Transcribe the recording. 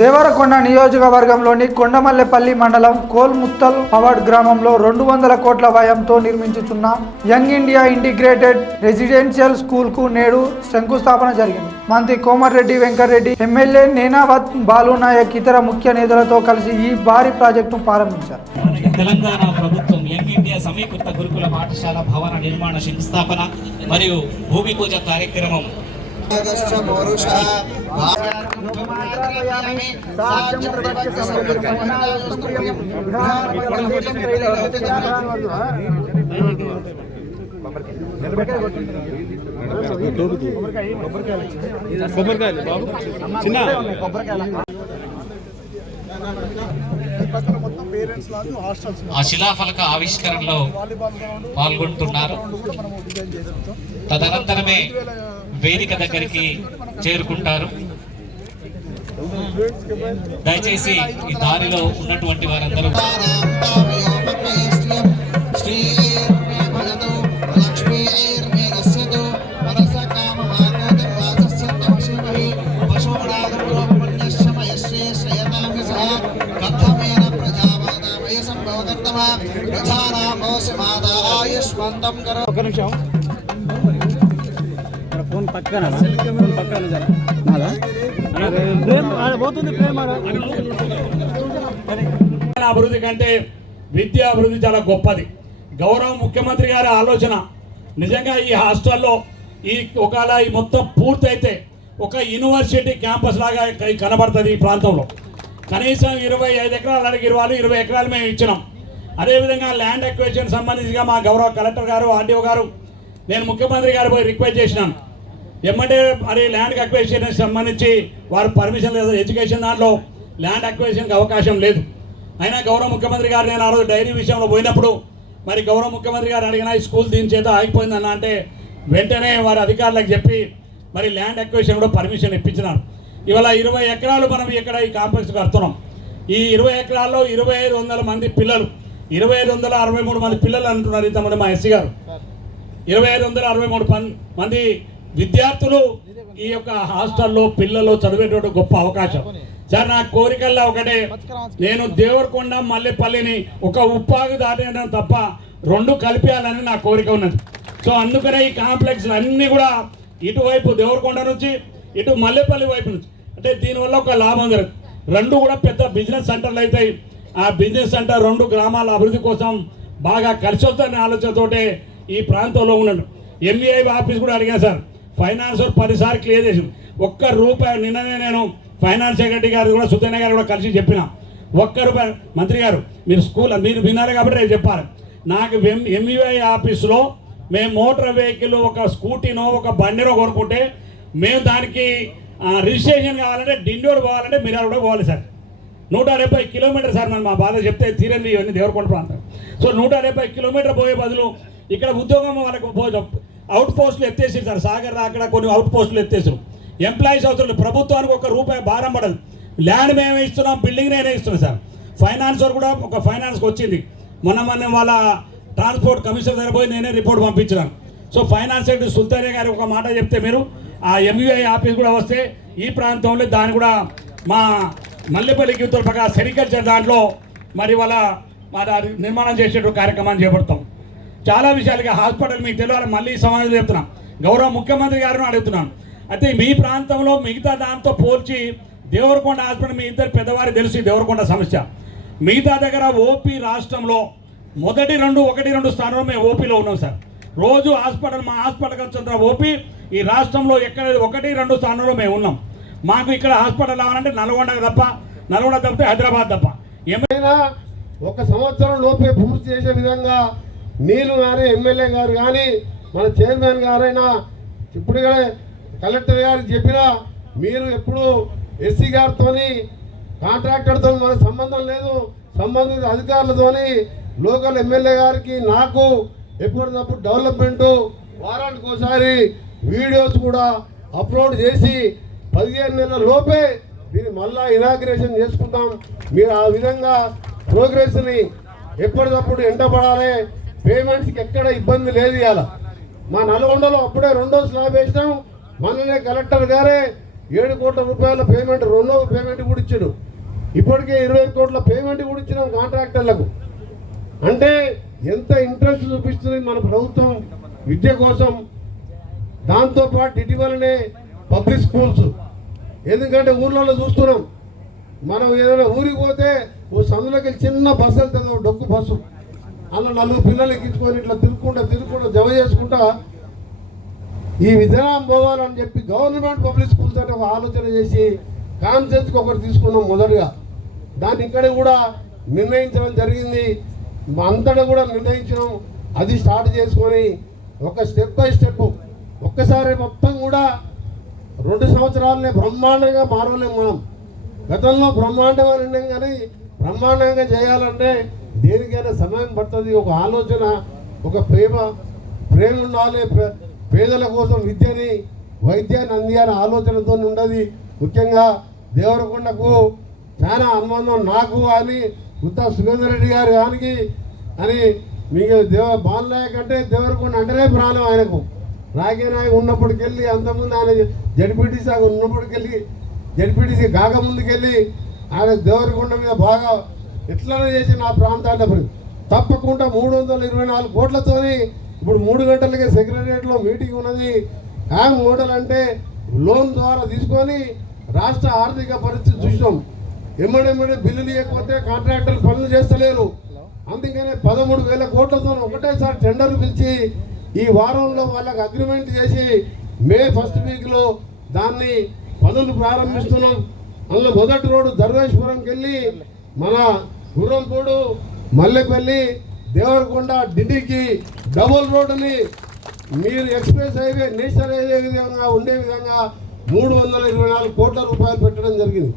దేవరకొండ నియోజకవర్గంలోని కొండమల్లెపల్లి మండలం కోల్ముత్తల్ పవాడ్ గ్రామంలో 200 కోట్ల వ్యయంతో నిర్మించుచున్న young India integrated residential school కు నేడు శంకుస్థాపన జరిగింది. మంత్రి కోమటిరెడ్డి వెంకటరెడ్డి, ఎమ్మెల్యే నేనావత్ బాలునాయక్ ఇతర ముఖ్య నేతలతో కలిసి ఈ భారీ ప్రాజెక్టును ప్రారంభించారు. తెలంగాణ ప్రభుత్వం యంగ్ ఇండియా సమీకృత గురుకుల పాఠశాల భవన నిర్మాణ శంకుస్థాపన మరియు భూమి పూజ కార్యక్రమం ఆ శిలాఫలక ఆవిష్కరణలో పాల్గొంటున్నారు. తదనంతరమే వేదిక దగ్గరికి చేరుకుంటారు. దయచేసి ఈ దారిలో ఉన్నటువంటి వారందరూ ఒక నిమిషం ఫోన్ పక్కన అభివృద్ధి కంటే విద్యా అభివృద్ధి చాలా గొప్పది. గౌరవ ముఖ్యమంత్రి గారి ఆలోచన నిజంగా ఈ హాస్టల్లో ఒకవేళ ఈ మొత్తం పూర్తయితే ఒక యూనివర్సిటీ క్యాంపస్ లాగా కనబడుతుంది. ఈ ప్రాంతంలో కనీసం 25 ఎకరాలు అడిగిన వాళ్ళు 20 ఎకరాలు మేము ఇచ్చినాం. అదేవిధంగా ల్యాండ్ అక్విజిషన్ సంబంధించిగా మా గౌరవ కలెక్టర్ గారు, ఆర్డీఓ గారు, నేను ముఖ్యమంత్రి గారు పోయి రిక్వెస్ట్ చేసినాను. ఎమ్మంటే మరి ల్యాండ్ అక్విజిషన్ సంబంధించి వారు పర్మిషన్ లేదు, ఎడ్యుకేషన్ దాంట్లో ల్యాండ్ అక్విజిషన్కి అవకాశం లేదు. అయినా గౌరవ ముఖ్యమంత్రి గారు నేను ఆ రోజు డైరీ విషయంలో పోయినప్పుడు మరి గౌరవ ముఖ్యమంత్రి గారు అడిగిన ఈ స్కూల్ దీని చేత ఆగిపోయిందన్న అంటే వెంటనే వారి అధికారులకు చెప్పి మరి ల్యాండ్ అక్విజిషన్ కూడా పర్మిషన్ ఇప్పించినారు. ఇవాళ 20 ఎకరాలు మనం ఇక్కడ ఈ కాంప్లెక్స్ కడుతున్నాం. ఈ 20 ఎకరాల్లో 2500 మంది పిల్లలు, 2563 మంది పిల్లలు అంటున్నారు ఇంతమంది మా ఎస్సీ గారు. 2563 మంది విద్యార్థులు ఈ యొక్క హాస్టల్లో పిల్లలు చదివేటువంటి గొప్ప అవకాశం. సార్ నా కోరికల్లో ఒకటే, నేను దేవరకొండ మల్లెపల్లిని ఒక ఉప్పాగు దాటడం తప్ప 2 కలిపేయాలని నా కోరిక ఉన్నది. సో అందుకనే ఈ కాంప్లెక్స్ అన్నీ కూడా ఇటువైపు దేవరకొండ నుంచి ఇటు మల్లెపల్లి వైపు నుంచి, అంటే దీనివల్ల ఒక లాభం జరుగుతుంది. 2 కూడా పెద్ద బిజినెస్ సెంటర్లు అవుతాయి. ఆ బిజినెస్ సెంటర్ 2 గ్రామాల అభివృద్ధి కోసం బాగా కలిసి వస్తుందనే ఆలోచనతోటే ఈ ప్రాంతంలో ఉన్నాడు. ఎంఈఐ ఆఫీస్ కూడా అడిగాను సార్, ఫైనాన్స్ 10 సార్లు క్లియర్ చేసి ₹1 నిన్ననే నేను ఫైనాన్స్ సెక్రటరీ గారు కూడా సుధన్య గారు కూడా కలిసి చెప్పిన ₹1 మంత్రి గారు మీరు స్కూల్ మీరు విన్నారు కాబట్టి నేను చెప్పాలి. నాకు ఎంఈఐ ఆఫీస్లో మేము మోటార్ వెహికల్ ఒక స్కూటీనో ఒక బండినో కొనుక్కుంటే మేము దానికి రిజిస్ట్రేషన్ కావాలంటే డిండోడు పోవాలంటే మీరు కూడా పోవాలి సార్. 170 కిలోమీటర్ సార్ మనం మా బాధ చెప్తే తీరండి ఇవన్నీ దేవరకొండ ప్రాంతం. సో 170 కిలోమీటర్ పోయే బదులు ఇక్కడ ఉద్యోగం వాళ్ళకు అవుట్ పోస్టులు ఎత్తేసారు సార్. సాగర్ అక్కడ కొన్ని అవుట్ పోస్టులు ఎత్తేసారు. ఎంప్లాయీస్ అవసరం, ప్రభుత్వానికి ₹1 భారం పడదు. ల్యాండ్ మేమే ఇస్తున్నాం, బిల్డింగ్ నేనే ఇస్తున్నాం సార్. ఫైనాన్స్ కూడా ఒక ఫైనాన్స్కి వచ్చింది. మొన్న వాళ్ళ ట్రాన్స్పోర్ట్ కమిషనర్ దగ్గర పోయి నేనే రిపోర్ట్ పంపించినాను. So finance secretary Sultania garu ఒక మాట చెప్తే మీరు ఆ ఎంఈఐ ఆఫీస్ కూడా వస్తే ఈ ప్రాంతంలో దాన్ని కూడా మా మల్లెపల్లికి ఉత్తర పక్క సెరికల్చర్ దాంట్లో మరి వాళ్ళ నిర్మాణం చేసేటువంటి కార్యక్రమాన్ని చేపడతాం. చాలా విషయాలుగా హాస్పిటల్ మీకు తెలియాలి. మళ్ళీ సమాజంలో చెప్తున్నాం, గౌరవ ముఖ్యమంత్రి గారిని అడుగుతున్నాను. అయితే మీ ప్రాంతంలో మిగతా దాంతో పోల్చి దేవరకొండ హాస్పిటల్ మీ ఇద్దరు పెద్దవారికి తెలిసి దేవరకొండ సమస్య మిగతా దగ్గర ఓపీ రాష్ట్రంలో మొదటి 1-2 స్థానంలో మేము ఓపీలో ఉన్నాం సార్. రోజు హాస్పిటల్ మా హాస్పిటల్ వచ్చిన ఓపీ ఈ రాష్ట్రంలో ఎక్కడ 1-2 స్థానంలో మేము ఉన్నాం. మాకు ఇక్కడ హాస్పిటల్ రావాలంటే నల్గొండ తప్పితే హైదరాబాద్ తప్ప. ఏమైనా 1 సంవత్సరం లోపే పూర్తి చేసే విధంగా మీరు కానీ ఎమ్మెల్యే గారు కానీ మన చైర్మన్ గారైనా ఇప్పుడు కలెక్టర్ గారికి చెప్పినా మీరు ఎప్పుడు ఎస్సీ గారితో కాంట్రాక్టర్తో మన సంబంధం లేదు, సంబంధిత అధికారులతోని లోకల్ ఎమ్మెల్యే గారికి నాకు ఎప్పటికప్పుడు డెవలప్మెంటు వారానికి ఒకసారి వీడియోస్ కూడా అప్లోడ్ చేసి 15 నెలల లోపే దీన్ని మళ్ళా ఇనాగ్రేషన్ చేసుకుంటాం. మీరు ఆ విధంగా ప్రోగ్రెస్ని ఎప్పటికప్పుడు ఎంటపడాలి. పేమెంట్స్కి ఎక్కడ ఇబ్బంది లేదు. ఇవాళ మా నల్గొండలో అప్పుడే 2వ స్లాబ్ వేసినాం. మననే కలెక్టర్ గారే 7 కోట్ల రూపాయల పేమెంట్, రెండవ పేమెంట్ కూడా ఇచ్చాడు. ఇప్పటికే 20 కోట్ల పేమెంట్ కూడా ఇచ్చినాం కాంట్రాక్టర్లకు. అంటే ఎంత ఇంట్రెస్ట్ చూపిస్తుంది మన ప్రభుత్వం విద్య కోసం. దాంతోపాటు ఇటీవలనే పబ్లిక్ స్కూల్స్, ఎందుకంటే ఊర్లలో చూస్తున్నాం, మనం ఏదైనా ఊరికి పోతే ఓ సందులోకి చిన్న బస్సు వెళ్తుంది, డొక్కు బస్సు, అందులో 4 పిల్లలు ఎక్కించుకొని ఇట్లా తిరుగుకుంటా జమ చేసుకుంటా ఈ విధానం పోవాలని చెప్పి గవర్నమెంట్ పబ్లిక్ స్కూల్స్ అంటే ఒక ఆలోచన చేసి కాన్సెన్స్కి ఒకటి తీసుకున్నాం మొదటిగా. దాన్ని ఇక్కడ కూడా నిర్ణయించడం జరిగింది, అంతటా కూడా నిర్ణయించడం. అది స్టార్ట్ చేసుకొని ఒక స్టెప్ బై స్టెప్ ఒక్కసారి మొత్తం కూడా 2 సంవత్సరాలనే బ్రహ్మాండంగా మారలేము మనం. గతంలో బ్రహ్మాండంగా ఉన్నాం, కానీ బ్రహ్మాండంగా చేయాలంటే దేనికైనా సమయం పడుతుంది. ఒక ఆలోచన, ఒక ప్రేమ ఉండాలి. పేదల కోసం విద్యని, వైద్యాన్ని అందియాలని ఆలోచనతో ఉండదు. ముఖ్యంగా దేవరకొండకు చాలా అనుబంధం నాకు అని గుత్తా సుఖేందర్ రెడ్డి గారు అని మీకు బాలనాయక్ అంటే దేవరకొండ అంటేనే ప్రాణం ఆయనకు. రాజకీయ నాయకు ఉన్నప్పటికెళ్ళి, అంతకుముందు ఆయన జడ్పీటీసీ ఉన్నప్పటికెళ్ళి, జడ్పీటీసీ కాకముందుకెళ్ళి ఆయన దేవరకొండ మీద బాగా ఎట్లనే చేసి నా ప్రాంతాన్ని తప్పకుండా 324 కోట్లతోని ఇప్పుడు 3 గంటలకే సెక్రటరియట్లో మీటింగ్ ఉన్నది. హ్యాంగ్ మోడల్ అంటే లోన్ ద్వారా తీసుకొని రాష్ట్ర ఆర్థిక పరిస్థితి చూసాం. ఎమ్మడెమ్మడే బిల్లులు ఇవ్వకపోతే కాంట్రాక్టర్లు పనులు చేస్తలేరు. అందుకనే 13,000 కోట్లతో ఒకటేసారి టెండర్లు పిలిచి ఈ వారంలో వాళ్ళకి అగ్రిమెంట్ చేసి మే 1st వీక్లో దాన్ని పనులు ప్రారంభిస్తున్నాం. అందులో మొదటి రోడ్డు ధర్వేశ్వరంకి వెళ్ళి మన గుర్రంపూడు, మల్లెపల్లి, దేవరకొండ, ఢిల్లీకి డబుల్ రోడ్డుని మీరు ఎక్స్ప్రెస్ హైవే, నేషనల్ హైవే విధంగా ఉండే విధంగా 324 కోట్ల రూపాయలు పెట్టడం జరిగింది.